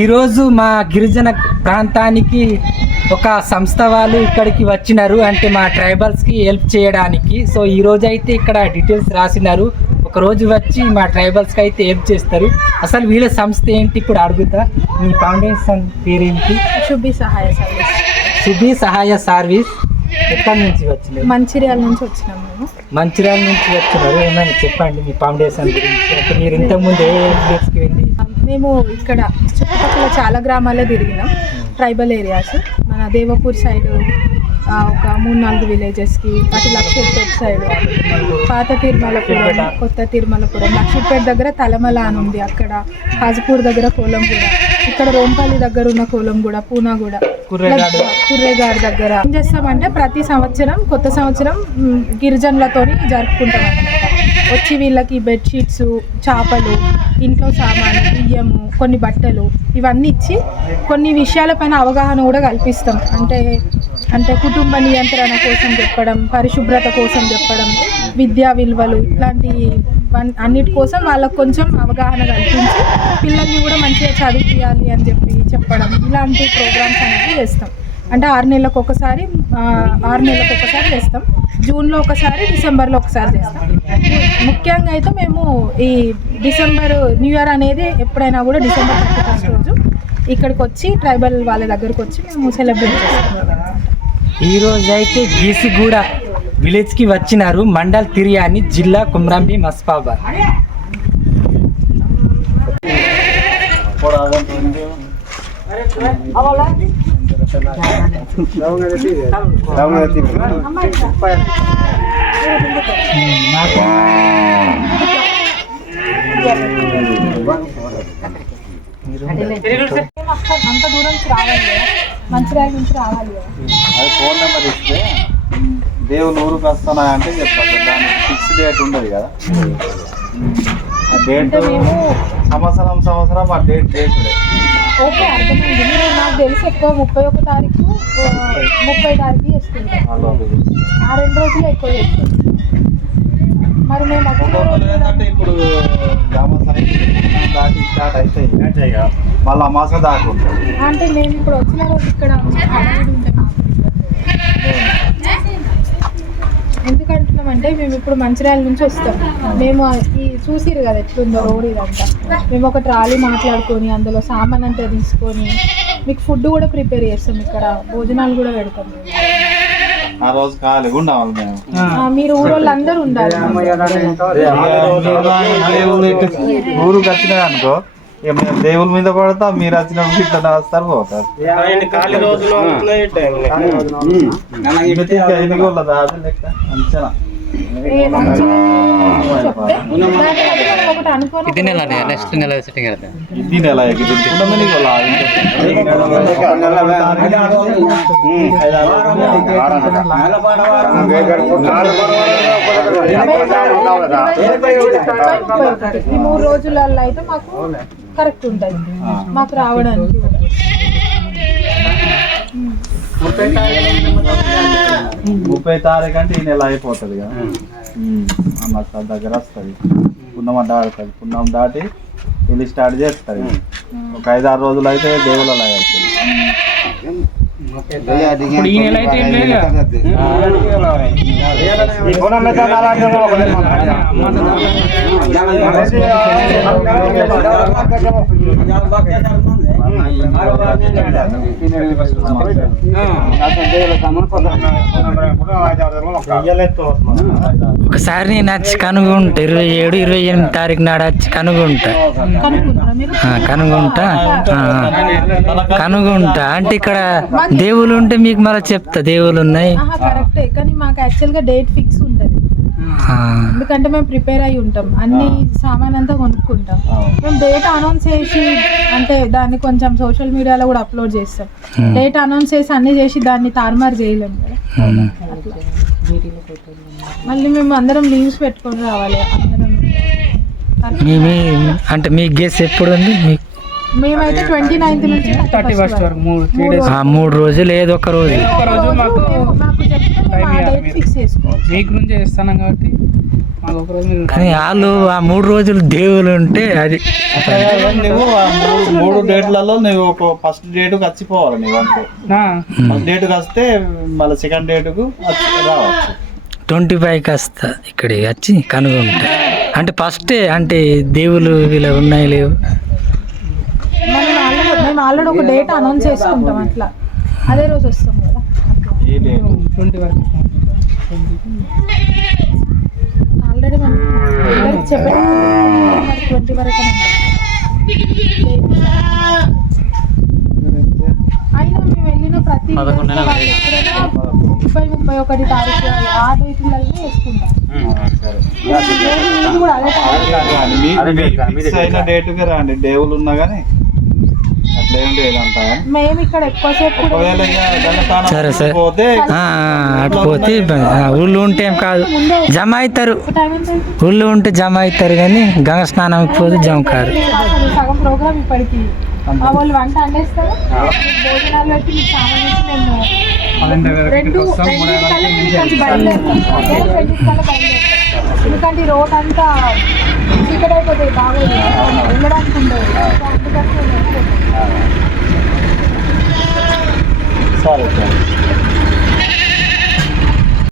ఈరోజు మా గిరిజన ప్రాంతానికి ఒక సంస్థ వాళ్ళు ఇక్కడికి వచ్చినారు అంటే మా ట్రైబల్స్కి హెల్ప్ చేయడానికి. సో ఈ రోజు అయితే ఇక్కడ డీటెయిల్స్ రాసినారు. ఒక రోజు వచ్చి మా ట్రైబల్స్కి అయితే హెల్ప్ చేస్తారు. అసలు వీళ్ళ సంస్థ ఏంటి ఇప్పుడు అడుగుతా. మీ ఫౌండేషన్ పేరేంటి? శుభి సహాయ సర్వీస్. సుబీ సహాయ సర్వీస్. ఎక్కడి నుంచి వచ్చినారు? మంచిర్యాల నుంచి వచ్చినాం మేము. మంచిర్యాల నుంచి వచ్చినారు. ఏమైనా చెప్పండి మీ ఫౌండేషన్ గురించి. అంటే మీరు ఇంతకుముందు ఏ ప్లేస్కి వెళ్ళి? మేము ఇక్కడ చుట్టుపక్కల చాలా గ్రామాల్లో తిరిగినాం ట్రైబల్ ఏరియాస్. మన దేవపూర్ సైడ్ ఒక మూడు నాలుగు విలేజెస్కి అటు లక్షపేట సైడ్ పాత తిరుమలపురం కొత్త తిరుమలపురం లక్షపేట దగ్గర తలమల అని ఉంది అక్కడ హాజపూర్ దగ్గర కోలంగూడ ఇక్కడ రోంపల్లి దగ్గర ఉన్న కోలంగూడ పూనాగూడ కుర్రేగాడు. కుర్రేగాడ్ దగ్గర. ఏం చేస్తామంటే ప్రతి సంవత్సరం కొత్త సంవత్సరం మ్, గిరిజనులతోని జరుపుకుంటాం అన్నమాట. వచ్చి వీళ్ళకి బెడ్షీట్స్ చేపలు ఇంట్లో సామాను బియ్యము కొన్ని బట్టలు ఇవన్నీ ఇచ్చి కొన్ని విషయాలపైన అవగాహన కూడా కల్పిస్తాం. అంటే అంటే కుటుంబ నియంత్రణ కోసం చెప్పడం పరిశుభ్రత కోసం చెప్పడం విద్యా విలువలు ఇట్లాంటి వన్- అన్నిటి కోసం వాళ్ళకు కొంచెం అవగాహన కల్పించి పిల్లల్ని కూడా మంచిగా చదివించాలి అని చెప్పి చెప్పడం ఇలాంటి ప్రోగ్రామ్స్ అనేవి చేస్తాం. అంటే ఆరు నెలలకు ఒకసారి ఆరు నెలలకు ఒకసారి చేస్తాం. జూన్లో ఒకసారి డిసెంబర్లో ఒకసారి చేస్తాం. ముఖ్యంగా అయితే మేము ఈ డిసెంబర్ న్యూ ఇయర్ అనేది ఎప్పుడైనా కూడా డిసెంబర్ థర్టీ ఫస్ట్ రోజు ఇక్కడికి వచ్చి ట్రైబల్ వాళ్ళ దగ్గరకు వచ్చి మేము సెలబ్రేట్ చేస్తాం. ఈ రోజు అయితే గీసిగూడ విలేజ్కి వచ్చినారు. మండల్ తిరియాని జిల్లా కుమ్రంబి మస్పాబాద్ అంత దూరం రావాలి మంచిర్యాల నుంచి రావాలి అది ఫోన్ నెంబర్ ఇస్తే దేవుని ఊరికి వస్తున్నా అంటే చెప్పాలి దానికి ఫిక్స్ డేట్ ఉండదు కదా ఆ డేట్ సంవత్సరం సంవత్సరం ఆ డేట్ డేట్ ఓకే అర్థమైంది. మీరు నాకు తెలిసి ఎక్కువ ముప్పై ఒక తారీఖు ముప్పై తారీఖు చేస్తుంటాం ఆ రెండు రోజులు ఎక్కువ చేస్తాం మరి మేము ఏంటంటే ఇప్పుడు గ్రామ దాటి స్టార్ట్ అవుతాయి మళ్ళీ అమాస దాకా అంటే మేము ఇప్పుడు వచ్చిన రోజు ఇక్కడ ఎందుకంటున్నామంటే మేము ఇప్పుడు మంచిర్యాల నుంచి వస్తాం. మేము ఈ చూసిరు కదా ఎట్లుందో రోడ్ ఇదంతా. మేము ఒక ట్రాలీ మాట్లాడుకొని అందులో సామాన్ అంతా తీసుకొని మీకు ఫుడ్ కూడా ప్రిపేర్ చేస్తాం ఇక్కడ. భోజనాలు కూడా పెడతాం. ఆ రోజు ఖాళీగా ఉండాలి మేము. ఆ, మీరు ఊరోళ్ళందరూ ఉండాలి. ఊరికి వచ్చినా అనుకో ఇక మేము దేవుల మీద పడతా మీరు వచ్చినప్పుడు ఇట్లా వస్తారు పోతారు. గోళ్ళ లెక్క. అంచనా ఏ మంచి చెప్తే దాంట్లో మనం ఒకటి అనుకోని ఇది నెల నెక్స్ట్ నెల సెట్టింగ్ అవుతుంది ఇది నెల ఇది పున్నమని గోళ్ళ ఈ మూడు రోజులలో అయితే మాకు కరెక్ట్ ఉంటుంది మాకు రావడానికి కూడా. ముప్పై తారీఖు అంటే ఈ నెల అయిపోతుంది కదా. అమ్మ దగ్గర వస్తుంది. పున్నం దాడుతుంది పున్నం దాటి వెళ్ళి స్టార్ట్ చేస్తుంది. ఒక ఐదు ఆరు రోజులు అయితే దేవుళ్ళ ఇప్పుడు ఈ నెల అయితే ఏం లేదు కదా. ఒకసారి నేను వచ్చి కనుగొంటా ఇరవై ఏడు ఇరవై ఎనిమిది తారీఖు నాడు వచ్చి కనుగొంటా కనుగొంటా కనుగొంటా అంటే ఇక్కడ దేవుళ్ళు ఉంటే మీకు మళ్ళీ చెప్తా దేవుళ్ళు ఉన్నాయి కరెక్టే. కానీ మాకు యాక్చువల్గా డేట్ ఫిక్స్ ఉంటుంది. ఎందుకంటే మేము ప్రిపేర్ అయి ఉంటాం. అన్ని సామాన్ అంతా కొనుక్కుంటాం. మేము డేట్ అనౌన్స్ చేసి అంటే దాన్ని కొంచెం సోషల్ మీడియాలో కూడా అప్లోడ్ చేస్తాం. డేట్ అనౌన్స్ చేసి అన్ని చేసి దాన్ని తారుమారు చేయలేము కదా. మళ్ళీ మేము అందరం లీవ్స్ పెట్టుకొని రావాలి. అందరం అంటే మీ గెస్ ఎప్పుడు ఉంది మీ మేమైతే ట్వంటీ నైన్త్ నుంచి థర్టీ ఫస్ట్ వరకు ఆ, మూడు రోజులు ఏదో ఒక రోజు. మాకు మాకు డేట్ ఫిక్స్ చేసుకోవచ్చు. వీక్ నుంచే ఇస్తాను కాబట్టి మాకు ఒక రోజు కానీ వాళ్ళు ఆ మూడు రోజులు దేవులు ఉంటే అది నువ్వు ఆ మూడు మూడు డేట్లలో నువ్వు ఒక ఫస్ట్ డేట్కి వచ్చిపోవాలి నువ్వు అంతే. ఆ, ఫస్ట్ డేట్కి వస్తే మళ్ళీ సెకండ్ డేట్కు వచ్చి రావచ్చు. ట్వంటీ ఫైవ్కి వస్తా ఇక్కడికి వచ్చి కనుగొంటా అంటే ఫస్టే అంటే దేవులు ఇలా ఉన్నాయి లేవు. మనం ఆల్రెడీ మేము ఆల్రెడీ ఒక డేట్ అనౌన్స్ చేసుకుంటాం అట్లా. అదే రోజు వస్తాం కదా. డేట్ ఆల్రెడీ మనం అందరికి చెప్పాము ట్వంటీ వరకు అయినా మేము వెళ్ళిన ప్రతి ముప్పై ముప్పై ఒకటి తారీఖు ఆ డేట్లలో వేసుకుంటాం సరే మీరు కూడా అదే టైం మీ- మీ ఫిక్స్ అయిన డేట్కి రండి. దేవుళ్ళు ఉన్నా కానీ అట్లా ఏం లేదంతా కానీ మేము ఇక్కడ ఎక్కువసేపు సరే, సరే. అటు పోతే ఊళ్ళో ఉంటే ఏం కాదు. జమ అవుతారు? ఊళ్ళో ఉంటే. జమ అవుతారు కానీ గంగ స్నానంకి పోతే జమ సగం ప్రోగ్రామ్ ఇప్పటికి. వాళ్ళు వంట అండేస్తారు భోజనాలు పెట్టి మీకు రెండు బయలుదేరుతాం. ఎందుకంటే ఈ రోడ్ ఇక్కడ అయిపోతుంది బాగోదు వెళ్ళడానికి ఉండదు సరే సరే.